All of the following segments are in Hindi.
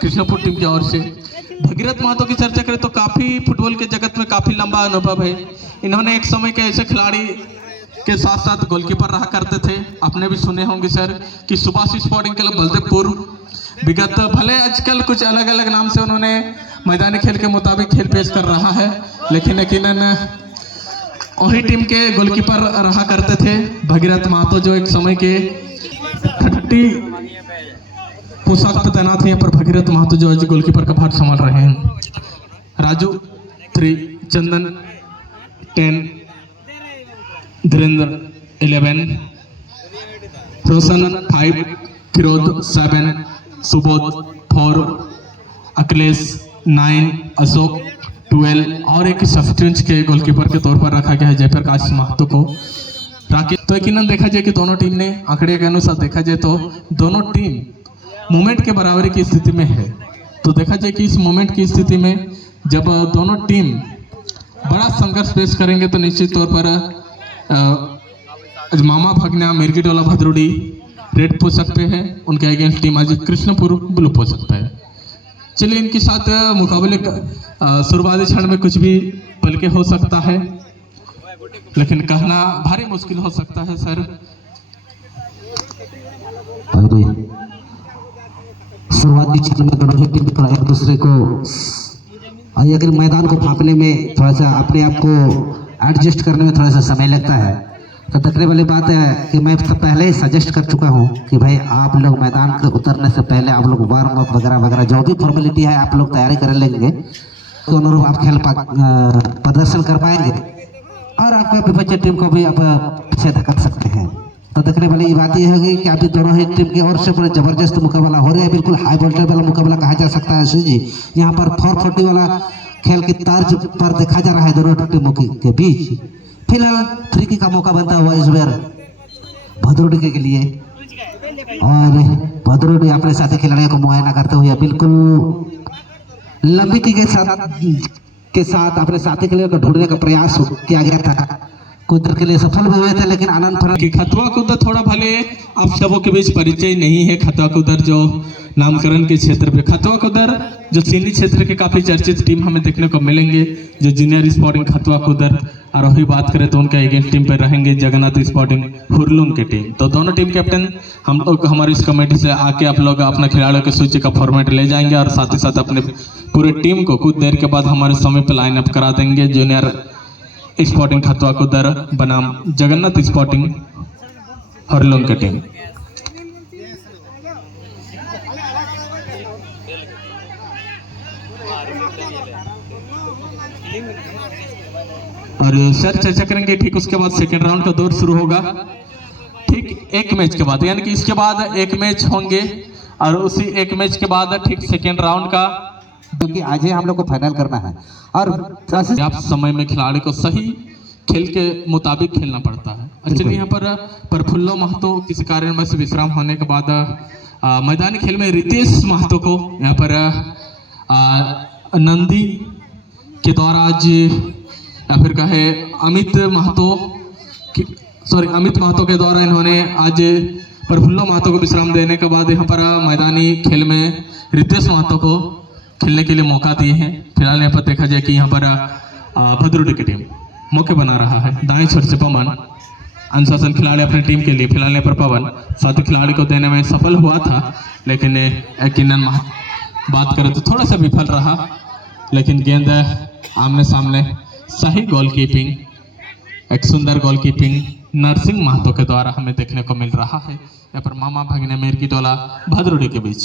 कृष्णपुर टीम की ओर से। भगीरथ महतो की चर्चा करें तो काफ़ी फुटबॉल के जगत में काफ़ी लंबा अनुभव है। इन्होंने एक समय के ऐसे खिलाड़ी के साथ साथ गोलकीपर रहा करते थे। आपने भी सुने होंगे सर कि सुभाष स्पोर्टिंग क्लब बलदेवपुर, विगत भले आजकल कुछ अलग अलग नाम से उन्होंने मैदानी खेल के मुताबिक खेल पेश कर रहा है, लेकिन यकीनन वही टीम के गोलकीपर रहा करते थे भगीरथ महतो, जो एक समय के खट्टी पोशाक पर तैनात हैं। पर भगीरथ महतो जो आज गोलकीपर का भार संभाल रहे हैं। राजू 3, चंदन 10, धीरेन्द्र 11, रोशन 5, फिरोज 7, सुबोध 4, अखिलेश 9, अशोक 12 और एक सब्स्टिट्यूट के गोलकीपर के तौर पर रखा गया है जयप्रकाश महतो को। राकेश तो यकीनन देखा जाए कि दोनों टीम ने आंकड़े के अनुसार देखा जाए तो दोनों टीम मोमेंट के बराबरी की स्थिति में है। तो देखा जाए कि इस मोमेंट की स्थिति में जब दोनों टीम बड़ा संघर्ष पेश करेंगे तो निश्चित तौर पर मामा भगना मिर्गीटोला भद्रोडी रेड पोशाक पे है, उनके अगेंस्ट टीम आज कृष्णपुर ब्लू पोशाक पे है। चलिए इनके साथ मुकाबले शुरुआती क्षण में कुछ भी पल के हो सकता है, लेकिन कहना भारी मुश्किल हो सकता है सर। शुरुआती क्षण में दोनों ही टीम थोड़ा एक दूसरे को अगर मैदान को भापने में थोड़ा सा अपने आप को एडजस्ट करने में थोड़ा सा समय लगता है। तो देखने वाली बात है कि मैं तो पहले ही सजेस्ट कर चुका हूं कि भाई आप लोग मैदान के उतरने से पहले आप लोग वार्म अप वगैरह वगैरह जो भी फॉर्मेलिटी है आप लोग तैयारी कर लेंगे तो अनुरूप आप खेल प्रदर्शन कर पाएंगे और आपके विपक्षी टीम को भी आप पीछे धकेल सकते हैं। तो देखने वाली बात यह होगी कि अभी दोनों ही टीम की ओर से पूरे जबरदस्त मुकाबला हो रहा है। बिल्कुल हाई वोल्टेज वाला मुकाबला कहा जा सकता है जी। यहाँ पर 440 वाला खेल की तर्ज पर देखा जा रहा है दोनों टीमों के बीच। फिलहाल फ्री किक का मौका बनता हुआ इस बार भद्रोडी के लिए और भद्रोडी अपने साथी खिलाड़ियों को मुआयना करते हुए बिल्कुल लंबी किक के साथ अपने साथी खिलाड़ियों को ढूंढने का प्रयास किया गया था। कुछ देर के लिए सफल भी हुए थे, लेकिन आनंद फरक कि खतवा कुदर थोड़ा भले आप सबों के बीच परिचय नहीं है। खतवा कुदर जो नामकरण के क्षेत्र पे खतवा कुदर जो चीनी क्षेत्र के काफी चर्चित टीम हमें देखने को मिलेंगे, जो जूनियर स्पोर्टिंग खतवा कुदर। और वही बात करें तो उनका अगेंस्ट टीम पर रहेंगे जगन्नाथ स्पोर्टिंग हुरलुंग की टीम। तो दोनों टीम कैप्टन हम लोग हमारी इस कमेटी से आके आप लोग अपना खिलाड़ियों की सूची का फॉर्मेट ले जाएंगे और साथ ही साथ अपने पूरे टीम को कुछ देर के बाद हमारे समय पर लाइन अप करा देंगे। जूनियर स्पोर्टिंग खतवा कुदर बनाम जगन्नाथ स्पोर्टिंग हुरलुंग की टीम। और सर चर्चा करेंगे ठीक उसके बाद सेकेंड राउंड का दौर शुरू होगा। ठीक एक मैच के बाद, यानी कि इसके बाद एक मैच होंगे और उसी एक मैच के बाद ठीक सेकेंड राउंड का, क्योंकि आज ही हम लोग को फाइनल करना है और आप समय में खिलाड़ी को सही खेल के मुताबिक खेलना पड़ता है। चलिए यहाँ पर प्रफुल्लो महतो किसी कारणवश से विश्राम होने के बाद मैदानी खेल में रितेश महतो को यहाँ पर नंदी के द्वारा आज या फिर कहे अमित महतो के द्वारा इन्होंने आज प्रफुल्लो महतो को विश्राम देने के बाद यहाँ पर मैदानी खेल में रितेश महतो को खेलने के लिए मौका दिए हैं। फिलहाल यहाँ पर देखा जाए कि यहाँ पर भद्रोडी की टीम मौके बना रहा है। दाएं छोर से पवन अनुशासन खिलाड़ी अपनी टीम के लिए, फिलहाल यहाँ पर पवन साथी खिलाड़ी को देने में सफल हुआ था, लेकिन यकीनन बात करें तो थोड़ा सा विफल रहा। लेकिन गेंद आमने सामने सही गोलकीपिंग, एक सुंदर गोलकीपिंग नरसिंह महतो के द्वारा हमें देखने को मिल रहा है यहाँ पर मामा भगने मिर्गीटोला भद्रोडी के बीच।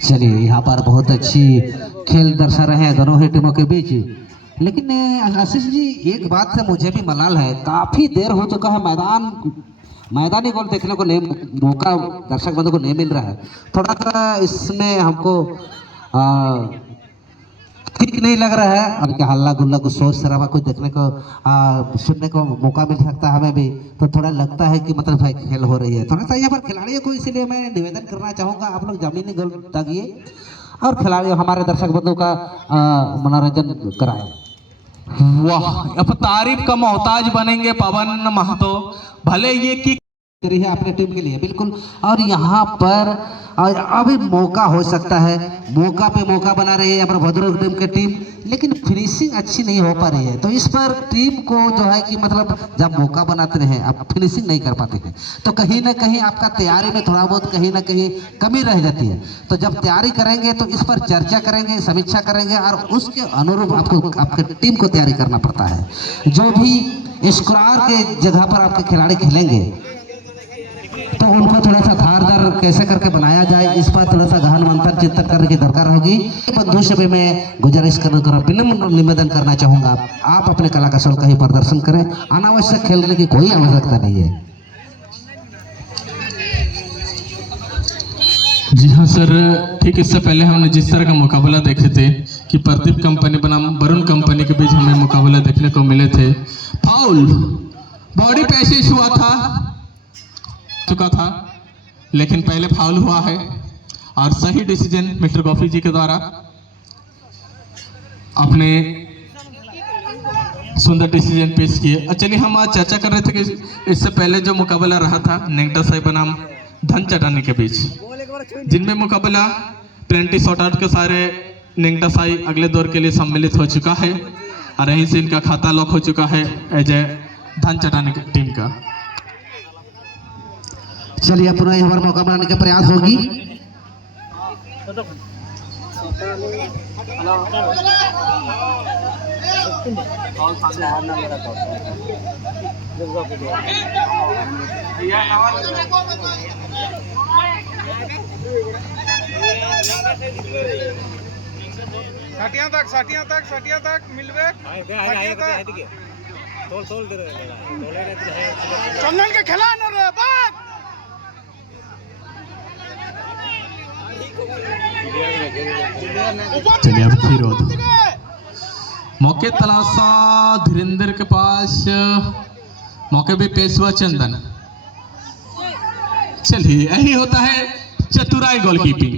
चलिए यहाँ पर बहुत अच्छी खेल दर्शा रहे हैं दोनों ही टीमों के बीच। लेकिन आशीष जी एक बात से मुझे भी मलाल है, काफी देर हो चुका है मैदानी गोल देखने को नहीं, मौका दर्शक बंधु को नहीं मिल रहा है। थोड़ा सा इसमें हमको ठीक नहीं लग रहा है और क्या हल्ला गुल्ला को शोर शराबा कुछ देखने को सुनने को मौका मिल सकता है हमें भी। तो थोड़ा लगता है कि मतलब भाई खेल हो रही है थोड़ा सा यहाँ पर खिलाड़ियों को, इसलिए मैं निवेदन करना चाहूँगा आप लोग जमीनी गोल दागिए और खिलाड़ियों हमारे दर्शक बंधु का मनोरंजन कराएं। वाह, अब तारीफ का मोहताज बनेंगे पवन महतो। भले ये कि रही है अपने टीम के लिए बिल्कुल। और यहाँ पर अभी मौका हो सकता है, मौका पे मौका बना रही है यहाँ पर भद्रक टीम की टीम, लेकिन फिनिशिंग अच्छी नहीं हो पा रही है। तो इस पर टीम को जो है कि मतलब जब मौका बनाते हैं आप फिनिशिंग नहीं कर पाते हैं, तो कहीं ना कहीं आपका तैयारी में थोड़ा बहुत कहीं ना कहीं कमी रह जाती है। तो जब तैयारी करेंगे तो इस पर चर्चा करेंगे, समीक्षा करेंगे और उसके अनुरूप आपको आपके टीम को तैयारी करना पड़ता है। जो भी स्कोर के जगह पर आपके खिलाड़ी खेलेंगे तो उनको थोड़ा सा धारदार कैसे करके बनाया जाए, इस पर थोड़ा सा गहन मंथन चिंतन करने की दरकार होगी। बंधु से भी मैं गुजारिश करना विनम्र निवेदन करना चाहूँगा, आप अपने कला कौशल का ही प्रदर्शन करें, अनावश्यक खेलने की कोई आवश्यकता नहीं है। जी हाँ सर, ठीक इससे पहले हमने जिस तरह का मुकाबला देखे थे कि प्रदीप कंपनी बनाम वरुण कंपनी के बीच हमें मुकाबला देखने को मिले थे। फाउल बॉडी पे ऐसे हुआ था चुका था, लेकिन पहले फाउल हुआ है और सही डिसीजन मिस्टर गॉफी जी के द्वारा अपने सुंदर डिसीजन पेश किए। चलिए हम आज चर्चा कर रहे थे कि इससे पहले जो मुकाबला रहा था नेंगटा साई बनाम धन चटानी के बीच, जिनमें मुकाबला प्लेंटी शॉट आउट के सारे नेंगटा साई अगले दौर के लिए सम्मिलित हो चुका है और यहीं से इनका खाता लॉक हो चुका है एज ए धन चटानी टीम का। चलिए पुनः हमारा मौका बनाने का प्रयास होगी। साटिया तक मिलवे चंदन के खिला न रे बात चलिए अब फिर मौके तलाशा धीरेन्द्र के पास, मौके पे पेश हुआ चंदन। चलिए यही होता है चतुराई गोलकीपिंग।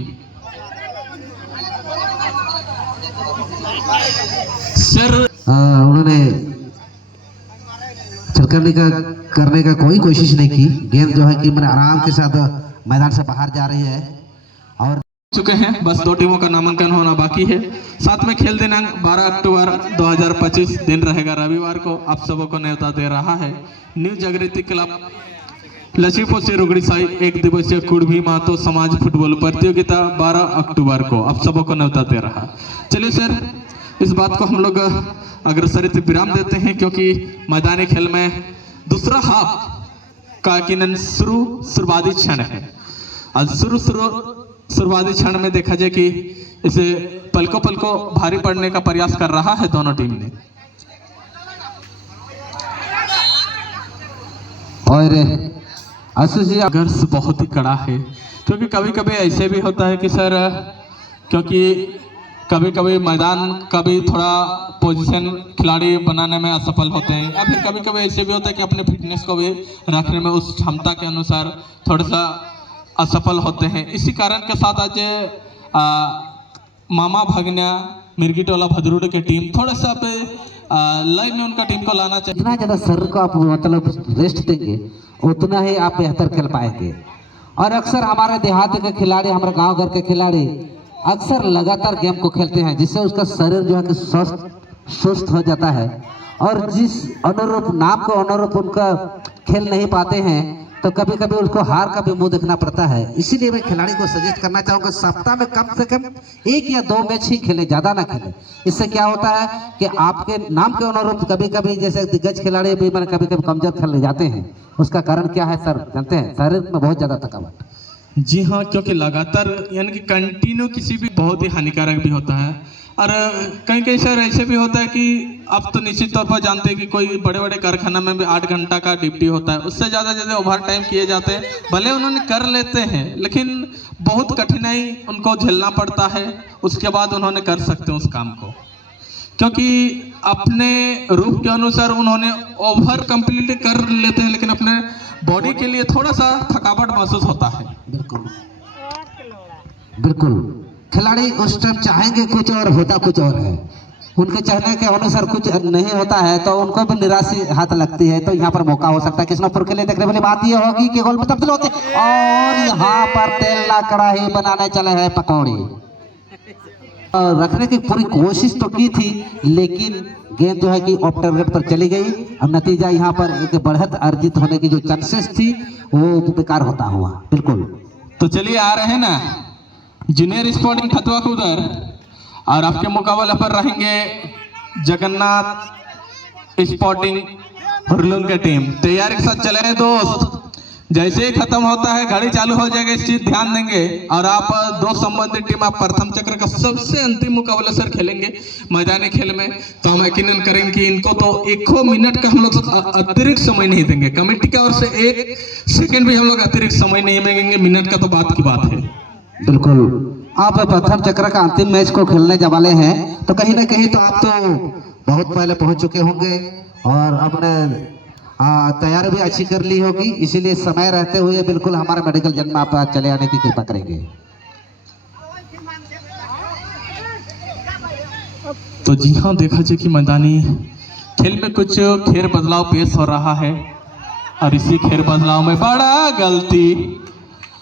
सर उन्होंने छलकने का करने का कोई कोशिश नहीं की, गेंद जो है कि मैंने आराम के साथ मैदान से बाहर जा रही है और चुके हैं। बस 2 टीमों का नामांकन होना बाकी है। साथ में खेल दिनांक 12 अक्टूबर 2025 दिन रहेगा रविवार को। आप सबों को न्योता दे रहा है न्यू जागृति क्लब लसीफो से रुगड़ी साई 1 दिवसीय कुड़भी महतो समाज फुटबॉल प्रतियोगिता 12 अक्टूबर को आप सबों को न्योता दे रहा। चलिए सर, इस बात को हम लोग अग्रसरित विराम देते हैं क्योंकि मैदानी खेल में दूसरा हाफ का यकीनन शुरुआती क्षण है और शुरुआती क्षण में देखा जाए कि इसे पलकों पलकों भारी पड़ने का प्रयास कर रहा है दोनों टीम ने। और संघर्ष बहुत ही कड़ा है क्योंकि कभी कभी ऐसे भी होता है कि सर, क्योंकि कभी कभी मैदान का भी थोड़ा पोजीशन खिलाड़ी बनाने में असफल होते हैं या फिर कभी कभी ऐसे भी होता है कि अपने फिटनेस को भी रखने में उस क्षमता के अनुसार थोड़ा सा असफल होते हैं। इसी कारण के साथ आज मामा भगना मिर्गिटोला भदरूड की टीम थोड़ा सा पे लाइन में उनका टीम को लाना चाहिए। जितना ज़्यादा शरीर को आप मतलब रेस्ट देंगे उतना ही आप बेहतर खेल पाएंगे। और अक्सर हमारे देहात के खिलाड़ी, हमारे गांव घर के खिलाड़ी अक्सर लगातार गेम को खेलते हैं जिससे उसका शरीर जो है कि सुस्त हो जाता है और जिस अनुरूप नाम को अनुरूप उनका खेल नहीं पाते हैं तो कभी कभी उसको हार का भी मुंह देखना पड़ता है। इसीलिए मैं खिलाड़ी को सजेस्ट करना चाहूँगा सप्ताह में कम से कम 1 या 2 मैच ही खेले, ज़्यादा ना खेले। इससे क्या होता है कि आपके नाम के अनुरूप कभी कभी जैसे दिग्गज खिलाड़ी भी मैंने कभी कभी कमजोर खेलने जाते हैं। उसका कारण क्या है सर जानते हैं? शरीर में बहुत ज़्यादा थकावट। जी हाँ, क्योंकि लगातार यानी कि कंटिन्यू किसी भी बहुत ही हानिकारक भी होता है और कहीं कहीं सर ऐसे भी होता है कि आप तो निश्चित तौर पर जानते हैं कि कोई बड़े बड़े कारखाना में भी 8 घंटा का ड्यूटी होता है, उससे ज़्यादा ओवर टाइम किए जाते हैं। भले उन्होंने कर लेते हैं लेकिन बहुत कठिनाई उनको झेलना पड़ता है, उसके बाद उन्होंने कर सकते हैं उस काम को, क्योंकि अपने रूप के अनुसार उन्होंने ओवर कंप्लीट कर लेते हैं लेकिन अपने बॉडी के लिए थोड़ा सा थकावट महसूस होता है। बिल्कुल बिल्कुल, खिलाड़ी उस टाइम चाहेंगे कुछ और होता कुछ और है। उनके चाहने के अनुसार कुछ नहीं होता है तो उनको भी निराशी हाथ लगती है। तो यहाँ पर मौका हो सकता है कृष्णपुर के लिए। देखने वाली बात ये होगी कि गोल में तब्दील होते और यहाँ पर तेल ला कढ़ाई बनाने चले हैं पकौड़ी। और रखने की पूरी कोशिश तो की थी लेकिन गेंद जो है कि ऑफ टारगेट पर चली गई। अब नतीजा यहाँ पर एक बढ़त अर्जित होने की जो चांसेस थी वो बेकार होता हुआ। बिल्कुल। तो चलिए आ रहे हैं ना जूनियर स्पोर्टिंग खतवा उधर और आपके मुकाबले पर रहेंगे जगन्नाथ स्पोर्टिंग हुरलून की टीम। तैयारी के साथ चले हैं दोस्त। जैसे ही खत्म होता है गाड़ी चालू हो जाएगा, इस चीज ध्यान देंगे। और आप दो संबंधित टीम आप प्रथम चक्र का सबसे अंतिम मुकाबला सर खेलेंगे मैदानी खेल में। तो हम यकीनन करेंगे कि इनको तो 1 मिनट का हम लोग अतिरिक्त समय नहीं देंगे। कमेटी की ओर से 1 सेकंड भी हम लोग अतिरिक्त समय नहीं मांगेंगे। मिनट का तो बात की बात है। बिल्कुल। आप प्रथम चक्र का अंतिम मैच को खेलने जा वाले हैं तो कहीं ना कहीं तो आप तो बहुत पहले पहुंच चुके होंगे और अपने तैयारी भी अच्छी कर ली होगी। इसीलिए समय रहते हुए बिल्कुल हमारे मेडिकल जन में आप चले आने की कृपा करेंगे। तो जी हाँ, देखा जाए कि मैदानी खेल में कुछ खेर बदलाव पेश हो रहा है और इसी खेर बदलाव में बड़ा गलती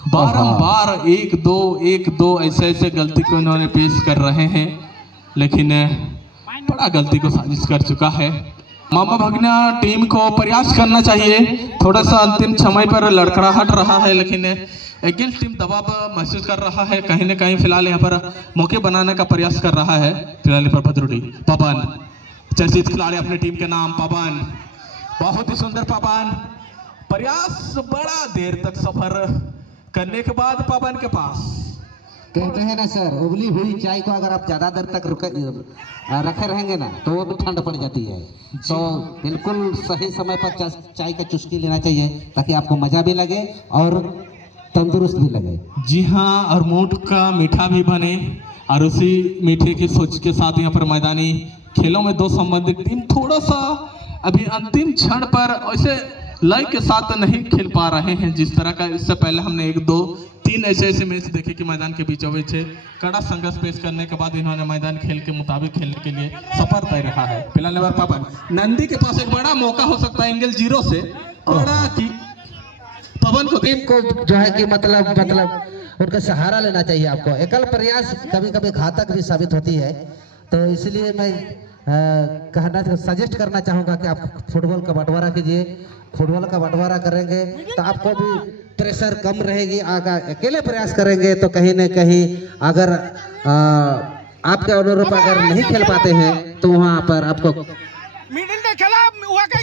बारंबार 1-2 ऐसे गलती को इन्होंने पेश कर रहे हैं। लेकिन बड़ा गलती को साजिश कर चुका है। मामा भगना टीम को प्रयास करना चाहिए। थोड़ा सा अंतिम समय पर लड़खड़ाहट रहा है लेकिन अगेंस्ट टीम दबाव महसूस कर रहा है। कहीं ना कहीं फिलहाल यहाँ पर मौके बनाने का प्रयास कर रहा है। फिलहाल पर भद्रोडी पवन चर्चित खिलाड़ी अपने टीम के नाम पवन, बहुत ही सुंदर पवन। प्रयास बड़ा देर तक सफर करने के बाद पवन के पास कहते हैं ना सर, उबली हुई चाय को अगर आप ज्यादा देर तक रखे रहेंगे ना तो वो भी ठंड पड़ जाती है। तो बिल्कुल सही समय पर चाय का चुस्की लेना चाहिए ताकि आपको मजा भी लगे और तंदुरुस्त भी लगे। जी हाँ, और मूड का मीठा भी बने। और उसी मीठे की सोच के साथ यहाँ पर मैदानी खेलों में दो संबंधित टीम थोड़ा सा अभी अंतिम क्षण पर ऐसे लय के साथ नहीं खेल पा रहे हैं जिस तरह का इससे पहले हमने 1-2-3 ऐसे मैच देखे कि मैदान के बीचों बीच कड़ा संघर्ष पेश करने के बाद इन्होंने मैदान खेल के मुताबिक खेलने के लिए सफर तय रहा है। फिलहाल पवन नंदी के पास एक बड़ा मौका हो सकता है एंगल 0 से बड़ा की पवन को टीम को जो है कि मतलब उनका सहारा लेना चाहिए। आपको एकल प्रयास कभी कभी घातक भी साबित होती है। तो इसलिए मैं कहना सजेस्ट करना चाहूँगा कि आप फुटबॉल का बंटवारा कीजिए। फुटबॉल का बंटवारा करेंगे तो आपको भी प्रेशर कम रहेगी। अगर अकेले प्रयास करेंगे तो कहीं न कहीं अगर आपके अनुरूप अगर नहीं खेल पाते हैं तो वहाँ पर आपको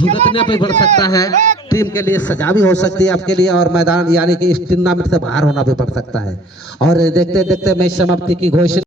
भुगतना भी बढ़ सकता है। टीम के लिए सजा भी हो सकती है आपके लिए और मैदान यानी कि इस टूर्नामेंट से बाहर होना भी पड़ सकता है। और देखते देखते मैच समाप्ति की घोषणा